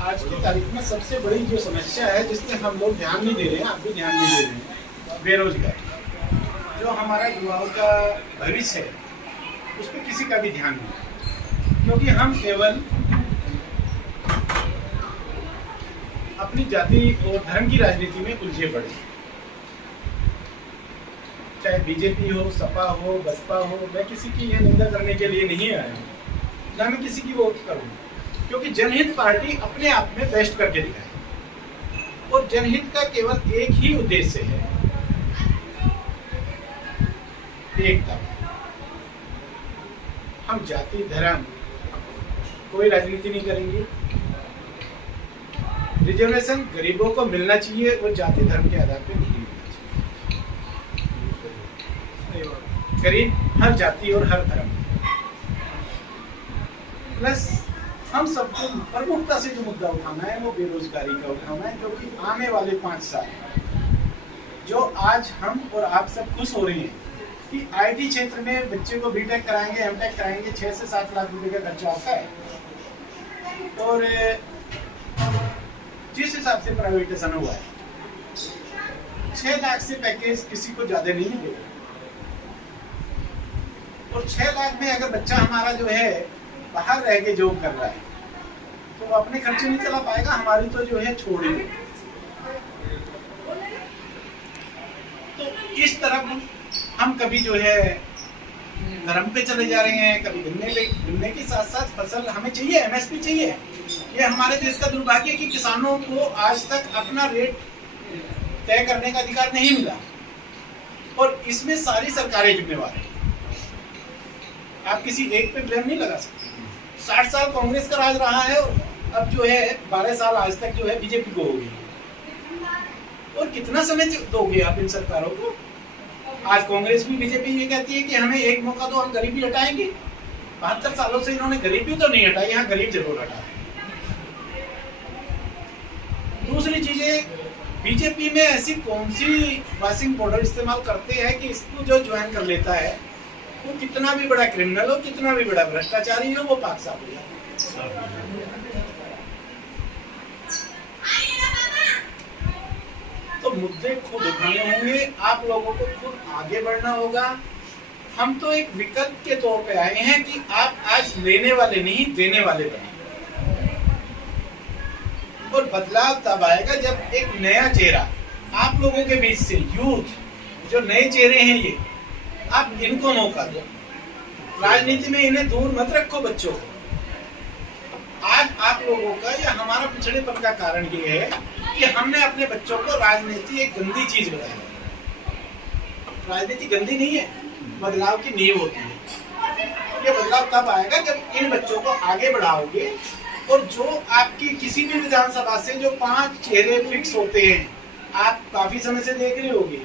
आज की तारीख में सबसे बड़ी जो समस्या है जिसमें हम लोग ध्यान नहीं दे रहे हैं, आप भी ध्यान नहीं दे रहे हैं, बेरोजगारी। जो हमारा युवाओं का भविष्य है उस पर किसी का भी ध्यान नहीं, क्योंकि हम केवल अपनी जाति और धर्म की राजनीति में उलझे पड़े। चाहे बीजेपी हो, सपा हो, बसपा हो, मैं किसी की यह निंदा करने के लिए नहीं आया हूँ, ना मैं किसी की वोट करूँ, क्योंकि जनहित पार्टी अपने आप में बेस्ट करके दिखाए और जनहित का केवल एक ही उद्देश्य है, एकता। हम जाति धर्म कोई राजनीति नहीं करेंगे। रिजर्वेशन गरीबों को मिलना चाहिए और जाति धर्म के आधार पर नहीं मिलना चाहिए। गरीब हर जाति और हर धर्म। प्लस हम सबको प्रमुखता से जो मुद्दा उठाना है वो बेरोजगारी का उठाना है, क्योंकि आने वाले 5 साल जो आज हम और आप सब खुश हो रहे हैं कि आईटी क्षेत्र में बच्चे को बीटेक कराएंगे, एमटेक कराएंगे, 6 से 7 लाख रुपए का खर्चा आता है, और जिस हिसाब से प्राइवेटाइजेशन हुआ है 6 लाख से पैकेज किसी को ज्यादा नहीं मिलेगा। और 6 लाख में अगर बच्चा हमारा जो है बाहर रह के जॉब कर रहा है तो वो अपने खर्चे नहीं चला पाएगा, हमारी तो जो है छोड़ ही। तो इस तरफ हम कभी जो है धर्म पे चले जा रहे हैं, कभी गन्ने के साथ साथ फसल हमें चाहिए, एमएसपी चाहिए। ये हमारे देश का दुर्भाग्य है कि किसानों को आज तक अपना रेट तय करने का अधिकार नहीं मिला, और इसमें सारी सरकारें जिम्मेवार हैं। आप किसी एक पे ब्लेम नहीं लगा सकते। 60 साल कांग्रेस का राज रहा है और अब जो है 12 साल आज तक जो है बीजेपी को हो गई, और कितना समय दोगे आप इन सरकारों को? आज कांग्रेस भी बीजेपी ये कहती है कि हमें एक मौका दो, हम गरीबी हटाएंगे। 72 सालों से इन्होंने गरीबी तो नहीं हटाई, यहाँ गरीब जरूर हटा। दूसरी चीजें, बीजेपी में ऐसी कौन सी वाशिंग पाउडर इस्तेमाल करते हैं कि इसको जो ज्वाइन कर लेता है वो कितना भी बड़ा क्रिमिनल हो, कितना भी बड़ा भ्रष्टाचारी हो, वो पाक साफ हो जाता है। तो मुद्दे खुद उठाने होंगे, आप लोगों को खुद आगे बढ़ना होगा। हम तो एक विकल्प के तौर पे आए हैं कि आप आज लेने वाले नहीं, देने वाले बने। और बदलाव तब आएगा जब एक नया चेहरा आप लोगों के बीच से, यूथ जो नए चेहरे हैं, ये आप इनको मौका दो। राजनीति में इन्हें दूर मत रखो बच्चों को। आज आप लोगों का या हमारा पिछड़ेपन का कारण ये है कि हमने अपने बच्चों को राजनीति एक गंदी चीज बताई। राजनीति गंदी नहीं है, बदलाव की नींव होती है। ये बदलाव तब आएगा जब इन बच्चों को आगे बढ़ाओगे, और जो आपकी किसी भी विधानसभा से जो 5 चेहरे फिक्स होते हैं, आप काफी समय से देख रहे होंगे,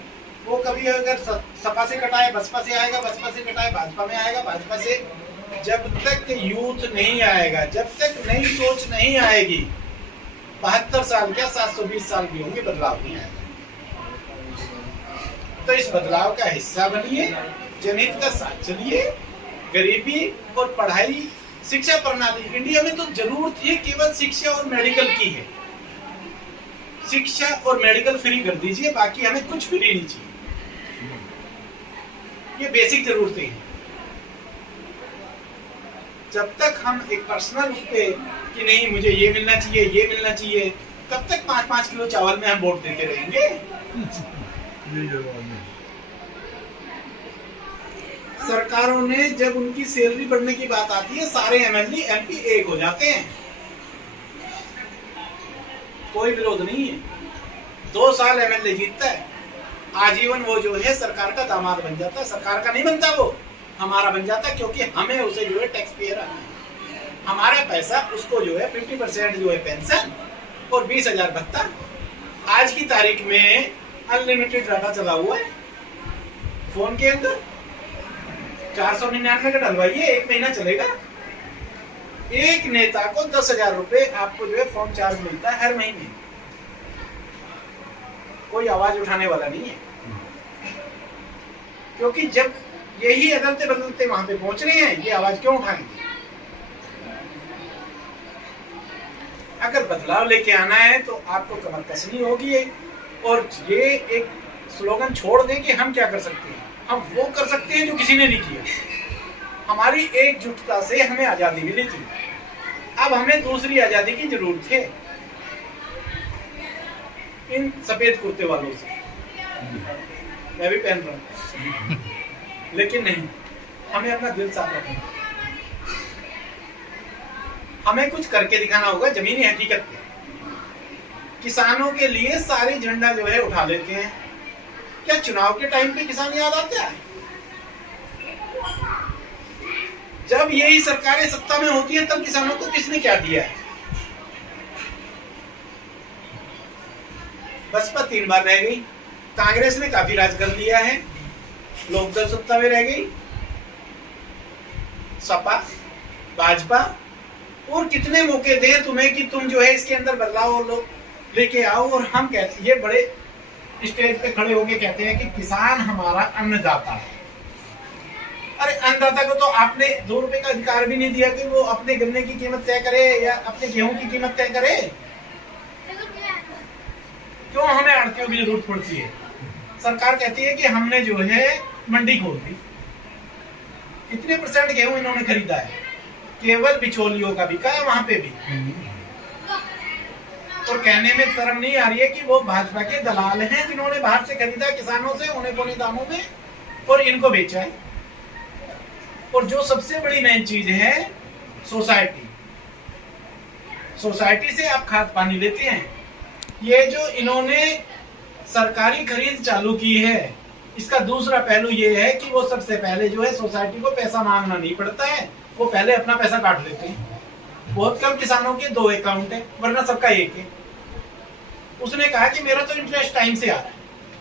वो कभी अगर सपा से कटाए बसपा से आएगा, बसपा से कटाए भाजपा में आएगा, भाजपा से। जब तक यूथ नहीं आएगा, जब तक नई सोच नहीं आएगी, 72 साल क्या 720 साल भी होंगे, बदलाव नहीं आएगा। तो इस बदलाव का हिस्सा बनिए, जनहित का साथ चलिए। गरीबी और पढ़ाई, शिक्षा प्रणाली इंडिया में तो जरूरत ही केवल शिक्षा और मेडिकल की है। शिक्षा और मेडिकल फ्री कर दीजिए, बाकी हमें कुछ फ्री नहीं चाहिए। ये बेसिक जरूरतें हैं। जब तक हम एक पर्सनल उस पे कि नहीं मुझे ये मिलना चाहिए, ये मिलना चाहिए, कब तक 5-5 किलो चावल में हम वोट देते रहेंगे? सरकारों ने जब उनकी सैलरी बढ़ने की बात आती है, सारे एमएलए एमपी एक हो जाते हैं, कोई विरोध नहीं है। 2 साल एमएलए जीतता है, आजीवन वो जो है सरकार का दामाद बन जाता है। सरकार का नहीं बनता, वो हमारा बन जाता है, क्योंकि हमें उसे जो है टैक्स पेयर आना है। हमारा पैसा उसको जो है 50% जो है पेंशन और 20,000 भत्ता। आज की तारीख में अनलिमिटेड डाटा चला हुआ है फोन के अंदर, 499 का डलवाइए, 1 महीना चलेगा। एक नेता को 10,000 रुपए आपको जो है फोन चार्ज मिलता है हर महीने। कोई आवाज उठाने वाला नहीं है, क्योंकि जब यही अदलते बदलते वहां पे पहुंच रहे हैं, ये आवाज क्यों उठाएंगे? अगर बदलाव लेके आना है तो आपको कमर कसनी होगी और ये एक स्लोगन छोड़ दें कि हम क्या कर सकते हैं। हम वो कर सकते हैं जो किसी ने नहीं किया। हमारी एकजुटता से हमें आजादी मिली थी, अब हमें दूसरी आजादी की जरूरत है इन सफेद कुर्ते वालों से। मैं भी पहन रहा हूं, लेकिन नहीं, हमें अपना दिल साफ रखना, हमें कुछ करके दिखाना होगा जमीनी हकीकत पे। किसानों के लिए सारी झंडा जो है उठा लेते हैं। क्या चुनाव के टाइम पे किसान याद आता है? जब यही सरकारें सत्ता में होती है तब किसानों को किसने क्या दिया है? बसपा 3 बार रह गई, कांग्रेस ने काफी राज कर लिया है, लोकदल सत्ता में रह गई, सपा, भाजपा, और कितने मौके दे तुम्हें कि तुम जो है इसके अंदर बदलाव लेके आओ। और हम कहते, ये बड़े स्टेज पे खड़े होके कहते हैं कि किसान हमारा अन्नदाता है। अरे अन्नदाता को तो आपने 2 रुपए का अधिकार भी नहीं दिया कि वो अपने गन्ने की कीमत तय करे या अपने गेहूं की कीमत तय करे। क्यों हमें आड़तियों की जरूरत पड़ती है? सरकार कहती है कि हमने जो है मंडी खोल दी। कितने % गेहूं इन्होंने खरीदा है? केवल बिचौलियों का बिका है वहां पे भी। और कहने में शर्म नहीं आ रही है कि वो भाजपा के दलाल हैं जिन्होंने बाहर से खरीदा किसानों से औने पौने दामों में और इनको बेचा है। और जो सबसे बड़ी मेन चीज है सोसाइटी, सोसाइटी से आप खाद पानी लेते हैं। ये जो इन्होंने सरकारी खरीद चालू की है, इसका दूसरा पहलू ये है कि वो सबसे पहले जो है सोसाइटी को पैसा मांगना नहीं पड़ता है, वो पहले अपना पैसा काट लेते हैं। बहुत कम किसानों के 2 अकाउंट है, वरना सबका 1 है। उसने कहा कि मेरा तो इंटरेस्ट टाइम से आ रहा है।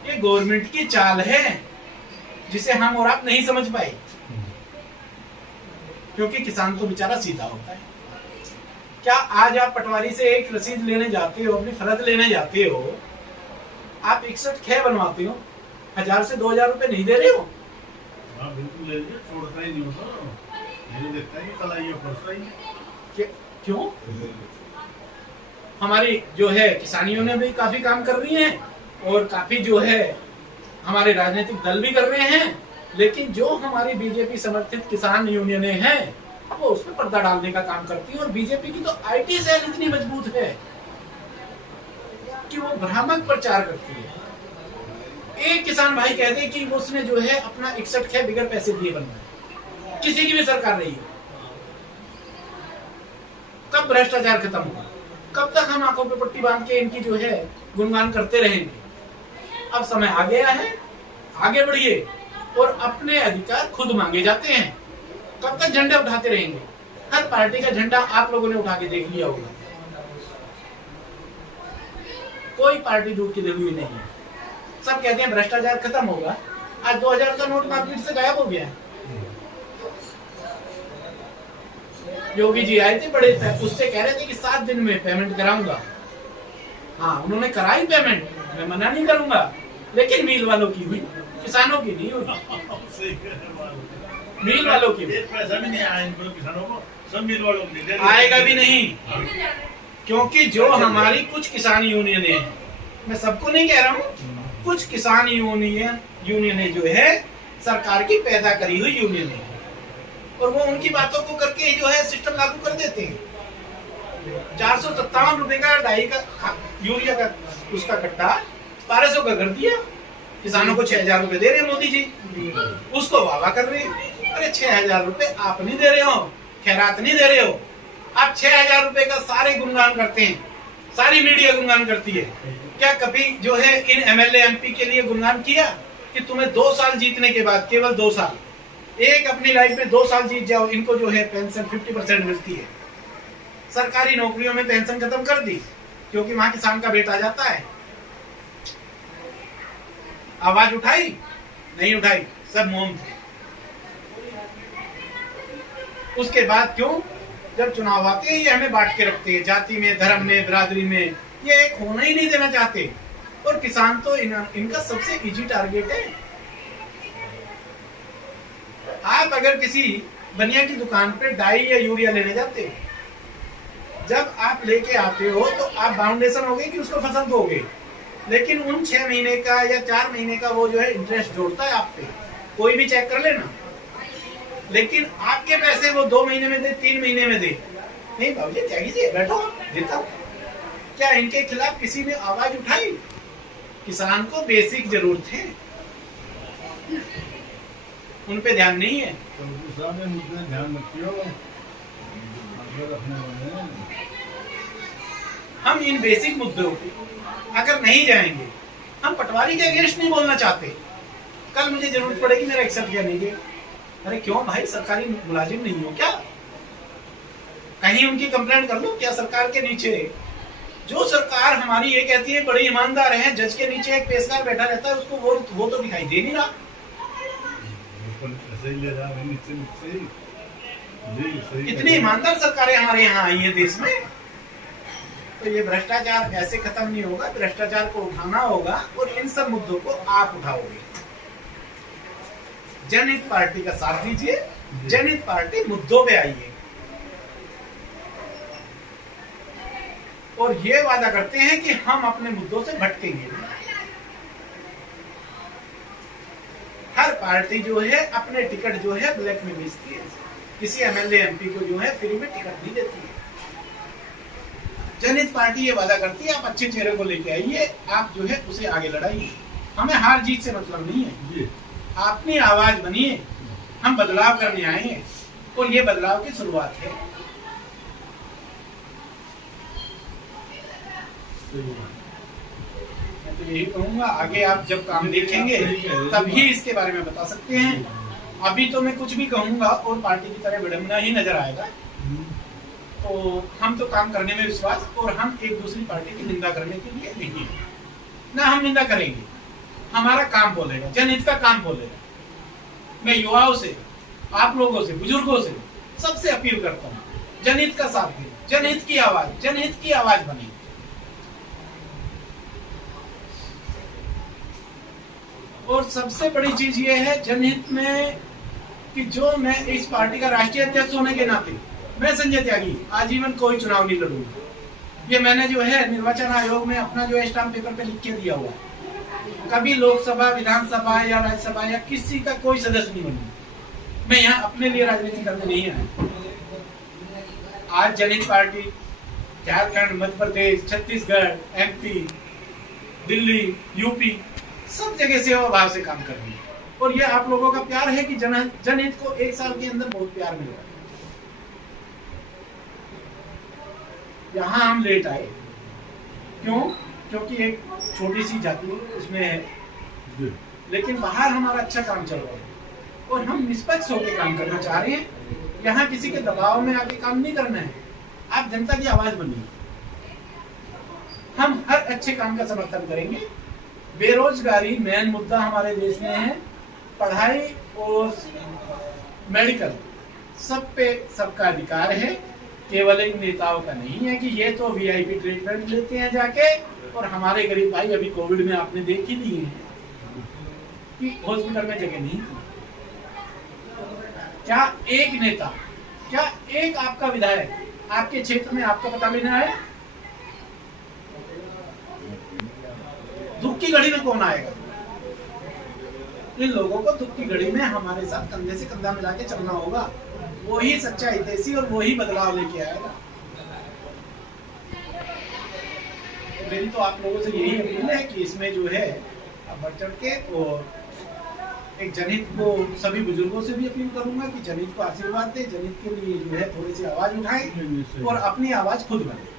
ये गवर्नमेंट की चाल है जिसे हम और आप नहीं समझ पाए, क्योंकि किसान तो बेचारा सीधा होता है। क्या आज आप पटवारी से एक रसीद लेने जाते हो, अपनी फरद लेने जाते हो, आप 61 ख बनवाते हो, 1000 से 2000 रुपए नहीं दे रहे हो? हाँ बिल्कुल ले लीजिए, छोड़ता ही नहीं होता। ये देखता है कि कल आइए परसों आइए। क्यों? हमारी जो है किसानियों ने भी काफी काम कर रही हैं और काफी जो है हमारे राजनीतिक दल भी कर रहे हैं, लेकिन जो हमारी बीजेपी समर्थित किसान यूनियनें हैं वो उसमें पर्दा डालने का काम करती है। और बीजेपी की तो आईटी सेल इतनी मजबूत है कि वो भ्रामक प्रचार करती है। एक किसान भाई कह दे कि उसने जो है अपना 61 ख बिगर पैसे दिए बनवाए, किसी की भी सरकार रही है, कब भ्रष्टाचार खत्म होगा? कब तक हम आंखों पे पट्टी बांध के इनकी जो है गुणगान करते रहेंगे? अब समय आ गया है, आगे बढ़िए और अपने अधिकार खुद मांगे जाते हैं। कब तक झंडे उठाते रहेंगे? हर पार्टी का झंडा आप लोगों ने उठा के देख लिया होगा, कोई पार्टी दूध की दही हुई नहीं है। सब कहते हैं भ्रष्टाचार खत्म होगा। आज 2000 का नोट मार्केट से गायब हो गया है। योगी जी आए थे, बड़े उससे कह रहे थे कि 7 दिन में पेमेंट कराऊंगा। हाँ, उन्होंने कराई पेमेंट, मैं मना नहीं करूंगा, लेकिन मिल वालों की हुई, किसानों की नहीं हुई। मिल वालों की पैसा भी नहीं आया किसानों को, सब मिल वालों को आएगा भी नहीं, क्योंकि जो हमारी कुछ किसान यूनियन है, मैं सबको नहीं कह रहा हूँ, कुछ किसान यूनियन जो है सरकार की पैदा करी हुई यूनियन है, और वो उनकी बातों को करके जो है सिस्टम लागू कर देते हैं। 457 रुपए का डाई का यूरिया का उसका कट्टा 1200 का कर दिया, किसानों को 6000 रुपए दे रहे हैं मोदी जी, उसको वाह कर रहे हैं। अरे 6000 रुपए आप नहीं दे रहे हो, खैरात नहीं दे रहे हो, आप 6000 रुपए का सारे गुणगान करते हैं, सारी मीडिया गुणगान करती है। क्या कभी जो है इन MLA MP के लिए गुणगान किया कि तुम्हें 2 साल जीतने के बाद, केवल 2 साल, एक अपनी लाइफ में 2 साल जीत जाओ, इनको जो है पेंशन 50% मिलती है। सरकारी नौकरियों में पेंशन खत्म कर दी क्योंकि वहां किसान का बेटा जाता है। आवाज उठाई? नहीं उठाई, सब मौन थे। उसके बाद क्यों? जब चुनाव आते हैं ये हमें बांट के रखते हैं, जाति में, धर्म में, बिरादरी में, ये एक होना ही नहीं देना चाहते। और किसान तो इनका सबसे इजी टारगेट है। आप अगर किसी बनिया की दुकान पे डाई या यूरिया लेने जाते, जब आप लेके आते हो तो आप फाउंडेशन हो गए कि उसको फसल दोगे, लेकिन उन 6 महीने का या 4 महीने का वो जो है इंटरेस्ट जोड़ता है आप पे, कोई भी चेक कर लेना। लेकिन आपके पैसे वो 2 महीने में दे, 3 महीने में दे, नहीं बाबू जी चाहिए, बैठो देता हूं। क्या इनके खिलाफ किसी ने आवाज उठाई? किसान को बेसिक जरूरत है, उन पे ध्यान नहीं है। तो दूसरा मुद्दे ध्यान रखियो, हम इन बेसिक मुद्दों पे अगर नहीं जाएंगे, हम पटवारी के अगेंस्ट नहीं बोलना चाहते। कल मुझे जरूरत पड़ेगी, मेरा एक्सेप्ट किया नहीं गया, अरे क्यों भाई, सरकारी मुलाजिम नहीं हो क्या? कहीं उनकी कंप्लेंट कर लो क्या? सरकार के नीचे जो सरकार हमारी ये कहती है बड़ी ईमानदार है, जज के नीचे एक पेशकार बैठा रहता है, उसको वो तो दिखाई दे नहीं रहा। इतनी ईमानदार सरकारें हमारे यहाँ आई है देश में, तो ये भ्रष्टाचार ऐसे खत्म नहीं होगा। भ्रष्टाचार को उठाना होगा और इन सब मुद्दों को आप उठाओगे। जनहित पार्टी का साथ दीजिए, जनहित पार्टी मुद्दों पे आइए और ये वादा करते हैं कि हम अपने मुद्दों से भटकेंगे। हर पार्टी जो है अपने टिकट जो है ब्लैक में बेचती है, किसी एमएलए एमपी को जो है फ्री में टिकट नहीं देती है। जनहित पार्टी ये वादा करती है आप अच्छे चेहरे को लेके आइए, आप जो है उसे आगे लड़ाइए, हमें हार जीत से मतलब नहीं है। अपनी आवाज बनिए, हम बदलाव करने आए हैं और ये बदलाव की शुरुआत है। मैं तो यही कहूंगा, आगे आप जब काम देखेंगे तभी इसके बारे में बता सकते हैं। अभी तो मैं कुछ भी कहूंगा और पार्टी की तरह विडंबना ही नजर आएगा। तो हम तो काम करने में विश्वास, और हम एक दूसरी पार्टी की निंदा करने के लिए नहीं है ना, हम निंदा करेंगे, हमारा काम बोलेगा, जनहित का काम बोलेगा। मैं युवाओं से, आप लोगों से, बुजुर्गों से, सबसे अपील करता हूँ, जनहित का साथ दें, जनहित की आवाज बने। और सबसे बड़ी चीज ये है जनहित में कि जो मैं इस पार्टी का राष्ट्रीय अध्यक्ष होने के नाते, मैं संजय त्यागी आजीवन कोई चुनाव नहीं लड़ूंगा। ये मैंने जो है निर्वाचन आयोग में अपना जो है स्टाम्प पेपर पे लिख के दिया हुआ, कभी लोकसभा, विधानसभा या राज्यसभा या किसी का कोई सदस्य नहीं बनूंगा। मैं यहाँ अपने लिए राजनीति करने नहीं आया। आज जनहित party Jharkhand, Madhya Pradesh, Chhattisgarh, MP, Delhi, UP, सब जगह सेवा भाव से काम कर रही है। और ये आप लोगों का प्यार है कि जनहित को 1 साल के अंदर बहुत प्यार मिल रहा है। यहाँ हम लेट आए, क्यों? क्योंकि एक छोटी सी जाति उसमें है, लेकिन बाहर हमारा अच्छा काम चल रहा है और हम निष्पक्ष होकर काम करना चाह रहे हैं। यहाँ किसी के दबाव में आके काम नहीं करना है, आप जनता की आवाज बनिए। हम हर अच्छे काम का समर्थन करेंगे। बेरोजगारी मेन मुद्दा हमारे देश में है, पढ़ाई और मेडिकल, सब पे सबका अधिकार है, केवल एक नेताओं का नहीं है कि ये तो वीआईपी ट्रीटमेंट लेते हैं जाके, और हमारे गरीब भाई अभी कोविड में आपने देख ही लिए हैं कि हॉस्पिटल में जगह नहीं थी। क्या एक नेता, क्या एक आपका विधायक आपके क्षेत्र में आपका पता लेने आए? दुख की घड़ी में कौन आएगा? इन लोगों को दुख की घड़ी में हमारे साथ कंधे से कंधा मिला के चलना होगा। वही सच्चा हितैषी और वही बदलाव लेके आएगा। मेरी तो आप लोगों से यही अपील है कि इसमें जो है बढ़ चढ़ के, और एक जनहित को सभी बुजुर्गों से भी अपील करूंगा कि जनहित को आशीर्वाद दे, जनहित के लिए जो है थोड़ी सी आवाज उठाएं और अपनी आवाज खुद बने।